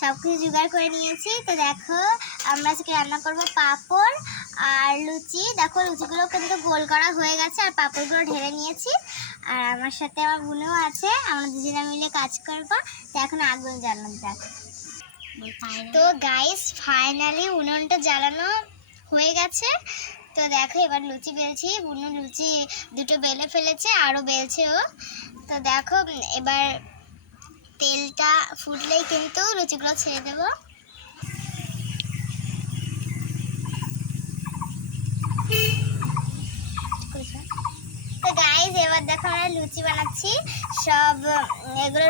সব কিছু জোগাড় করে নিয়েছি। তো দেখো আমরা আজকে রান্না করব পাঁপড় আর লুচি। দেখো লুচিগুলো কিন্তু গোল করা হয়ে গেছে আর পাঁপড়গুলো ঢেলে নিয়েছি। আর আমার সাথে আমার বোনও আছে, আমরা দুজনে মিলে কাজ করবো। তো এখন আগুন জ্বালানো যাক। তো গাইস ফাইনালি উনুনটা জ্বালানো হয়ে গেছে। তো দেখো এবার লুচি বেলছি। বুনু লুচি দুটো বেলে ফেলেছে, আরও বেলছে ও। তো দেখো এবার তেলটা ফুটলেই কিন্তু লুচিগুলো ছেড়ে দেব। তো গাইস এবার দেখো আমরা লুচি বানাচ্ছি। সব এগুলো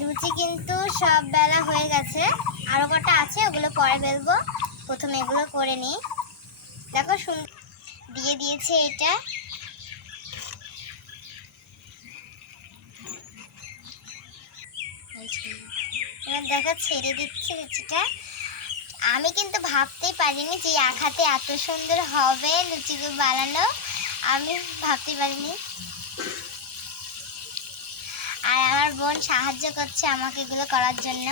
লুচি কিন্তু সব বেলা হয়ে গেছে, আরও কটা আছে, ওগুলো পরে বেলবো। প্রথমে এগুলো করে নিই। দেখো দিয়ে দিয়েছে এটা। এবার দেখো ছেড়ে দিচ্ছি লুচিটা। আমি কিন্তু ভাবতেই পারিনি যে এক হাতে এত সুন্দর হবে লুচিগুলো বানানো, আমি ভাবতেই পারিনি। আর আমার বোন সাহায্য করছে আমাকে এগুলো করার জন্য।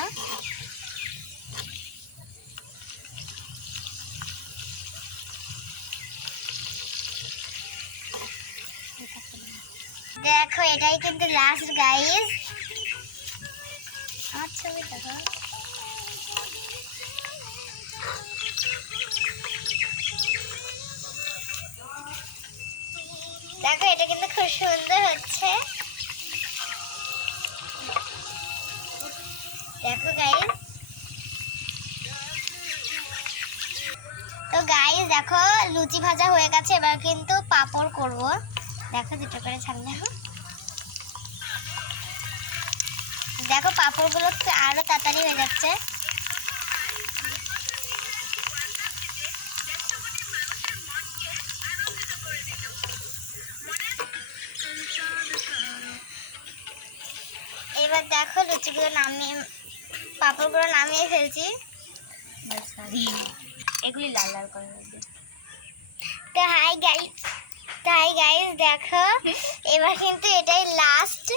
দেখো এটাই কিন্তু লাস্ট গাইস। আমার ছবি দেখো। দেখো এটা কিন্তু খুব সুন্দর হচ্ছে। দেখো গাইস। তো গাইস দেখো লুচি ভাজা হয়ে গেছে, এবার কিন্তু পাঁপড় করব। দেখো দুটো করে ছাড়লে। দেখো পাঁপড়গুলো আরো তাড়াতাড়ি হয়ে যাচ্ছে। এবার দেখো লুচিগুলো পাঁপড়গুলো নামিয়ে ফেলছি। এগুলি লাল লাল করে দেবে। তো হাই গাইস দেখো এবার কিন্তু এটাই লাস্ট।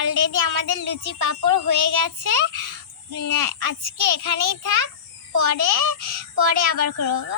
অলরেডি আমাদের লুচি পাঁপড় হয়ে গেছে। আজকে এখানেই থাক, পরে আবার করবো।